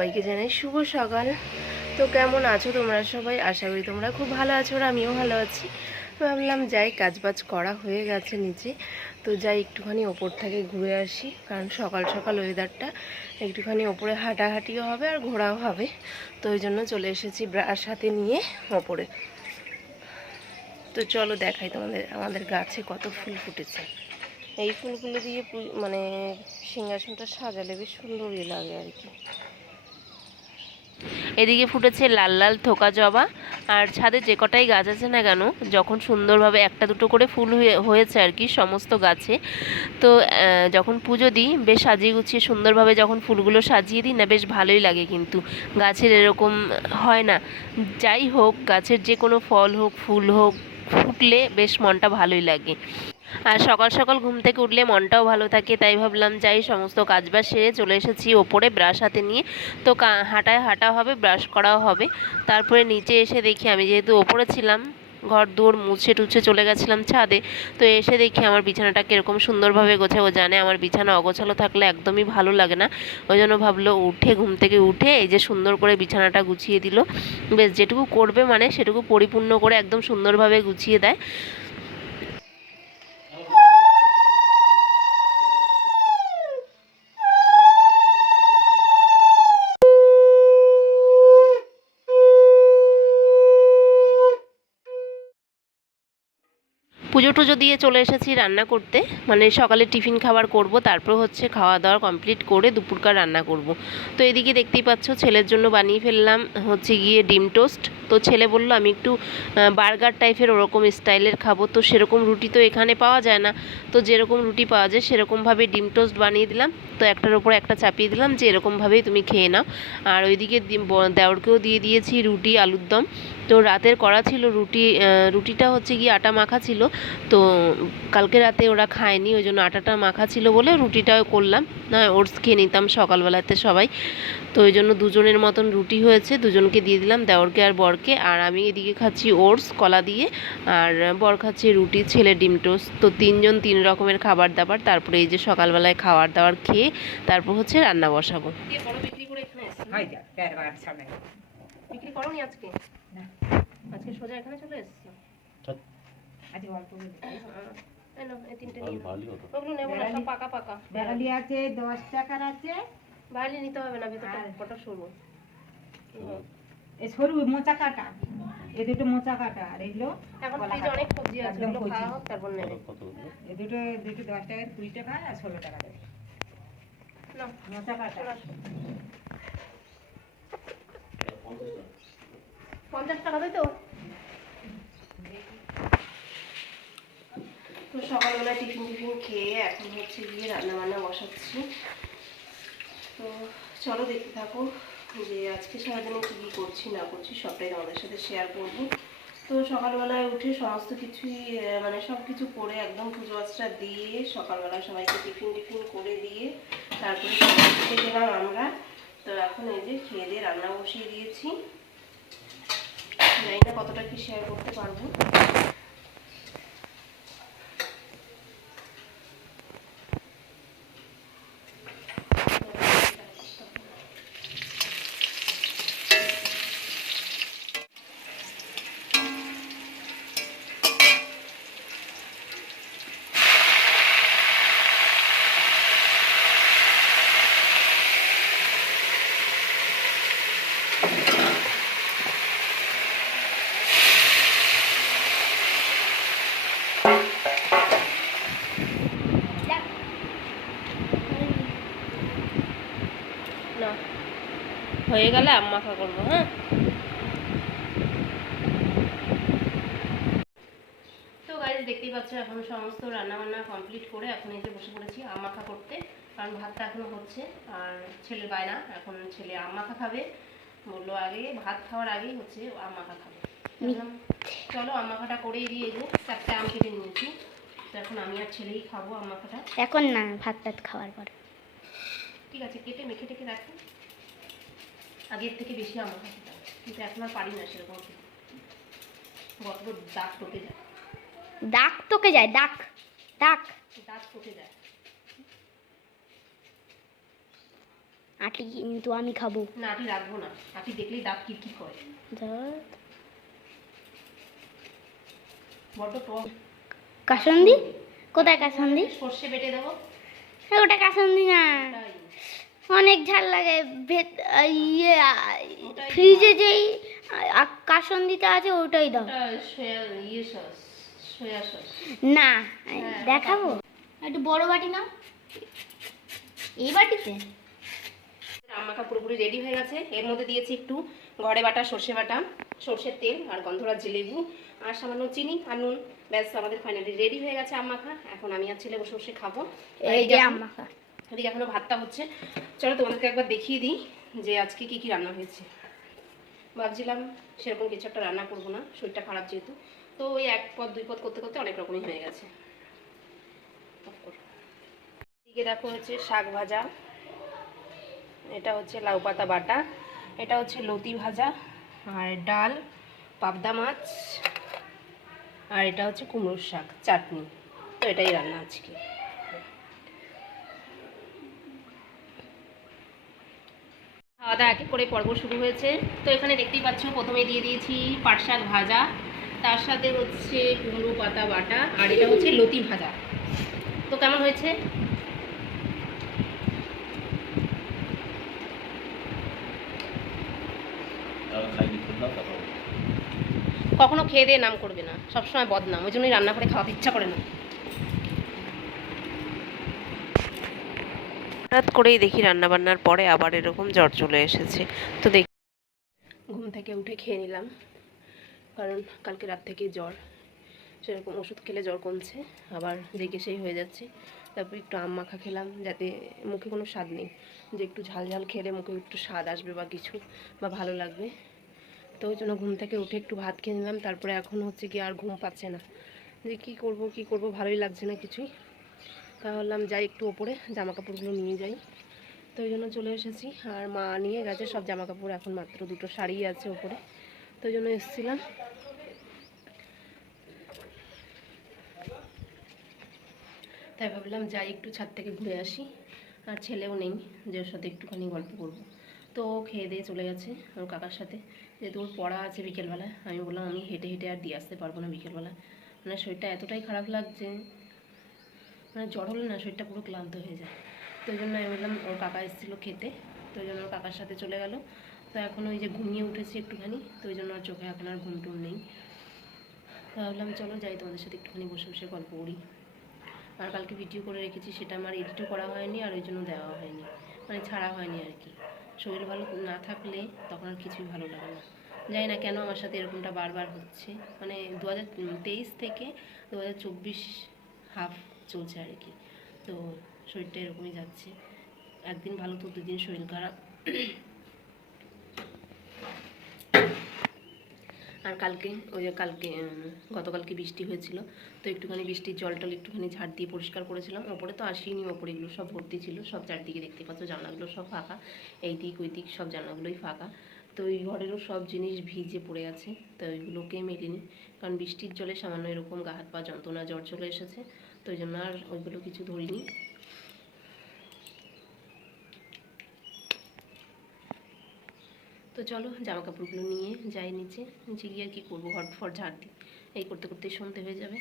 সবাইকে জানাই শুভ সকাল। তো কেমন আছো তোমরা সবাই? আশা করি তোমরা খুব ভালো আছো, আর আমিও ভালো আছি। ভাবলাম যাই, কাজবাজ করা হয়ে গেছে নিচে, তো যাই একটুখানি ওপর থেকে ঘুরে আসি, কারণ সকাল সকাল ওয়েদারটা একটুখানি ওপরে হাঁটাহাঁটিও হবে আর ঘোরাও হবে। তো ওই জন্য চলে এসেছি ব্রাশ সাথে নিয়ে ওপরে। তো চলো দেখাই তোমাদের আমাদের গাছে কত ফুল ফুটেছে। এই ফুলগুলো দিয়ে মানে সিংহাসনটা সাজালে বেশ সুন্দরই লাগে আর কি। এদিকে ফুটেছে লাল লাল থোকা জবা, আর ছাদে যে কটাই গাছ আছে না কেন, যখন সুন্দরভাবে একটা দুটো করে ফুল হয়েছে আর কি সমস্ত গাছে, তো যখন পুজো দিই বেশ সাজিয়ে গুছিয়ে সুন্দরভাবে যখন ফুলগুলো সাজিয়ে দিই না, বেশ ভালোই লাগে। কিন্তু গাছের এরকম হয় না? যাই হোক, গাছের যে কোনো ফল হোক ফুল হোক, ফুটলে বেশ মনটা ভালোই লাগে। আর সকাল সকাল ঘুম থেকে উঠলে মনটাও ভালো থাকে, তাই ভাবলাম যাই, সমস্ত কাজবাজ সেরে চলে এসেছি ওপরে ব্রাশ হাতে নিয়ে। তো হাঁটা হবে, ব্রাশ করাও হবে। তারপরে নিচে এসে দেখি, আমি যেহেতু ওপরে ছিলাম, ঘর দৌড় মুছে টুছে চলে গেছিলাম ছাদে, তো এসে দেখি আমার বিছানাটা কীরকম সুন্দরভাবে গোছায়। ও জানে আমার বিছানা অগোছালো থাকলে একদমই ভালো লাগে না, ওই জন্য ভাবলো উঠে, ঘুম থেকে উঠে এই যে সুন্দর করে বিছানাটা গুছিয়ে দিল। বেশ যেটুকু করবে মানে সেটুকু পরিপূর্ণ করে একদম সুন্দরভাবে গুছিয়ে দেয়। পুজো টুজো দিয়ে চলে এসেছি রান্না করতে, মানে সকালে টিফিন খাবার করব, তারপর হচ্ছে খাওয়া দাওয়া কমপ্লিট করে দুপুরকার রান্না করব। তো এদিকে দেখতেই পাচ্ছ ছেলের জন্য বানিয়ে ফেললাম হচ্ছে গিয়ে ডিম টোস্ট। তো ছেলে বললো আমি একটু বার্গার টাইপের ওরকম স্টাইলের খাবো, তো সেরকম রুটি তো এখানে পাওয়া যায় না, তো যেরকম রুটি পাওয়া যায় সেরকমভাবে ডিম টোস্ট বানিয়ে দিলাম। তো একটার ওপর একটা চাপিয়ে দিলাম যে এরকমভাবেই তুমি খেয়ে নাও। আর ওইদিকে দেওরকেও দিয়ে দিয়েছি রুটি আলুর দম। তো রাতের করা ছিল রুটিটা হচ্ছে গিয়ে আটা মাখা ছিল, তো কালকে রাতে ওরা খায়নি, ওই জন্য আটাটা মাখা ছিল বলে রুটিটাও করলাম, না ওটস খেয়ে নিতাম সকালবেলাতে সবাই। তো ওই জন্য দুজনের মতন রুটি হয়েছে, দুজনকে দিয়ে দিলাম, দেওরকে আর বরকে। আর আমি এদিকে খাচ্ছি ওটস কলা দিয়ে, আর বর খাচ্ছে রুটি, ছেলে ডিম টোস্ট। তো তিনজন তিন রকমের খাবার দাবার। তারপরে এই যে সকালবেলায় খাবার দাবার খেয়ে তারপর হচ্ছে রান্না বসাবো। বিক্রি করোনি আজকে? আজকে সোজা এখানে চলে এসেছি। পাকা পাকা বেড়ালি আছে 10 টাকার আছে, বাইরে নিতে হবে না, ভেতরটা কত সরু, সরু মোচা কাটা, এই দুটো মোচা কাটা। আর এগুলো এখন ফ্রিজে অনেক সবজি আছে, এগুলো খাওয়া হোক তারপর নেবে। এই দুটো 10 টাকার 20 টাকা আর 16 টাকা দেবে না মোচা কাটা। 50 টাকা দেয় তো। তো সকালবেলা টিফিন খেয়ে এখন হচ্ছে গিয়ে রান্নাবান্না বসাচ্ছি। তো চলো দেখতে থাকো যে আজকে সারাদিনে কী কী করছি না করছি সবটাই তোমাদের সাথে শেয়ার করব। তো সকালবেলায় উঠে সমস্ত কিছুই মানে সব কিছু করে একদম পুজো আচরা দিয়ে সকালবেলা সবাইকে টিফিন করে দিয়ে তারপরে খেতে গেলাম আমরা। তো এখন এই যে খেয়ে দিয়ে রান্না বসিয়ে দিয়েছি, জানি না কতটা কি শেয়ার করতে পারবো। হয়ে গেলে মাখা করবো। হ্যাঁ, তো গাইস দেখতেই পাচ্ছ এখন সমস্ত রান্নাবান্না কমপ্লিট করে এখন এই যে বসে পড়েছি আম মাখা করতে, কারণ ভাতটা এখনো হচ্ছে। আর ছেলের বায়না, এখন ছেলে আম মাখা খাবে, বললো আগে ভাত খাওয়ার আগেই হচ্ছে আম মাখা খাবে। চলো আম মাখাটা করেই দিয়ে, যে 4টে আম কেটে নিয়েছি, তো এখন আমি আর ছেলেই খাবো আম মাখাটা। এখন না, ভাত টাত খাওয়ার পর ঠিক আছে, কেটে মেখে টেকে রাখি, আগের থেকে বেশি আম মাখা খেতাম, কিন্তু এখন আর পারি না সেরকম। গত দাগ টোকে যায়, দাগ তোকে যায়, দাগ দাগ দাগ টোকে যায়। আটি কিন্তু আমি খাবো। না আটি রাখবো না, আটি দেখলেই দাঁত কিরকির করে। ধর বড্ড টক। কাসন্দি কোথায় কাসন্দি? সর্ষে বেটে দেবো। ওটা কাসন্দি না, তাই অনেক ঝাল লাগে। ইয়ে ওটাই ফ্রিজে যেই কাসন্দিটা আছে ওটাই দাও। ওটা সস, সয়া সস। না হ্যাঁ, দেখাবো, একটু বড় বাটি নাও। এই বাটিতে রান্নাটা পুরোপুরি রেডি হয়ে গেছে। এর মধ্যে দিয়েছি একটু ঘরে বাটা সর্ষে বাটা, সর্ষের তেল আর গন্ধরাজ লেবু আর সামান্য চিনি আর নুন। ব্যাস আমাদের ফাইনালি রেডি হয়ে গেছে আম মাখা। এখন আমি আর ছেলে বসে বসে খাবো। এই যে আম মাখা। এদিকে এখনো ভাতটা হচ্ছে। চলো তোমাদেরকে একবার দেখিয়ে দিই যে আজকে কি কি রান্না হয়েছে। ভাবছিলাম সেরকম কিছু একটা রান্না করবো না, শরীরটা খারাপ যেহেতু, তো ওই এক পদ দুই পদ করতে করতে অনেক রকমই হয়ে গেছে। এদিকে দেখো হচ্ছে শাক ভাজা, এটা হচ্ছে লাউ পাতা বাটা, এটা হচ্ছে লতি ভাজা, আর ডাল, পাবদা মাছ, আর এটা হচ্ছে কুমড়োর শাক চাটনি। তো এটাই রান্না আজকে। খাওয়া দাওয়া এক এক করে পর্ব শুরু হয়েছে। তো এখানে দেখতেই পাচ্ছ প্রথমে দিয়ে দিয়েছি পাট শাক ভাজা, তার সাথে হচ্ছে কুমড়ো পাতা বাটা, আর এটা হচ্ছে লতি ভাজা। তো কেমন হয়েছে? কখনো খেয়ে দিয়ে নাম করবে না, সবসময় বদনাম, ওই জন্যই রান্না করে খাওয়াতে ইচ্ছা করে না। হঠাৎ করেই দেখি রান্নাবান্নার পরে আবার এরকম জ্বর চলে এসেছে। তো দেখি ঘুম থেকে উঠে খেয়ে নিলাম, কারণ কালকে রাত থেকে জ্বর, সেরকম ওষুধ খেলে জ্বর কমছে, আবার দেখে সেই হয়ে যাচ্ছে। তারপর একটু আম মাখা খেলাম, যাতে মুখে কোনো স্বাদ নেই, যে একটু ঝাল ঝাল খেলে মুখে একটু স্বাদ আসবে বা কিছু, বা ভালো লাগবে। তো ওই জন্য ঘুম থেকে উঠে একটু ভাত খেয়ে নিলাম। তারপরে এখন হচ্ছে কি আর ঘুম পাচ্ছে না, যে কী করব ভালোই লাগছে না কিছুই। তা ভাবলাম যাই একটু ওপরে জামা কাপড়গুলো নিয়ে যাই। তো ওই জন্য চলে এসেছি। আর মা নিয়ে গেছে সব জামা কাপড়, এখন মাত্র দুটো শাড়ি আছে ওপরে, তো ওই জন্য এসেছিলাম। তাই ভাবলাম যাই একটু ছাদ থেকে ঘুরে আসি। আর ছেলেও নেই যে ওর সাথে একটুখানি গল্প করব। তো ও খেয়ে দিয়ে চলে গেছে ওর কাকার সাথে, যেহেতু ওর পড়া আছে বিকেলবেলায়। আমি বললাম আমি হেঁটে হেঁটে আর দিয়ে আসতে পারবো না বিকেলবেলা, মানে শরীরটা এতটাই খারাপ লাগছে, মানে জ্বর হলে না শরীরটা পুরো ক্লান্ত হয়ে যায়। তো ওই জন্য আমি বললাম, ওর কাকা এসেছিলো খেতে, তো ওই জন্য ওর কাকার সাথে চলে গেল। তো এখন ওই যে ঘুমিয়ে উঠেছি একটুখানি, তো ওই জন্য ওর চোখে এখন আর ঘুম টুম নেই। তো ভাবলাম চলো যাই তোমাদের সাথে একটুখানি বসে বসে গল্প করি। আর কালকে ভিডিও করে রেখেছি, সেটা আমার এডিটও করা হয়নি, আর ওই জন্য দেওয়া হয়নি, মানে ছাড়া হয়নি আর কি। শরীর ভালো না থাকলে তখন আর কিছুই ভালো লাগে না। জানি না কেন আমার সাথে এরকমটা বারবার হচ্ছে, মানে 2023 থেকে 2024 হাফ চলছে আর কি। তো শরীরটা এরকমই যাচ্ছে, একদিন ভালো তো দুদিন শরীর খারাপ। আর কালকে ওই যে গতকালকে বৃষ্টি হয়েছিল, তো একটুখানি বৃষ্টির জল টল একটুখানি ঝাড় দিয়ে পরিষ্কার করেছিলাম। ওপরে তো আসিনি, ওপরে এগুলো সব ভর্তি ছিল, সব চারদিকে দেখতে পাচ্ছ জানলাগুলো সব ফাঁকা, এই দিক ওই দিক সব জানলাগুলোই ফাঁকা। তো ওই ঘরেরও সব জিনিস ভিজে পড়ে আছে, তো ওইগুলোকে মেলিনি, কারণ বৃষ্টির জলে সামান্য এরকম গা হাত পা যন্ত্রণা জ্বর চলে এসেছে, তো ওই জন্য আর ওইগুলো কিছু ধরিনি। তো চলো জামা কাপড়গুলো নিয়ে যাই নিচে, নিচে গিয়ে আর কী করবো, ঘর ফর ঝাড় দিই, এই করতে করতেই সন্ধে হয়ে যাবে।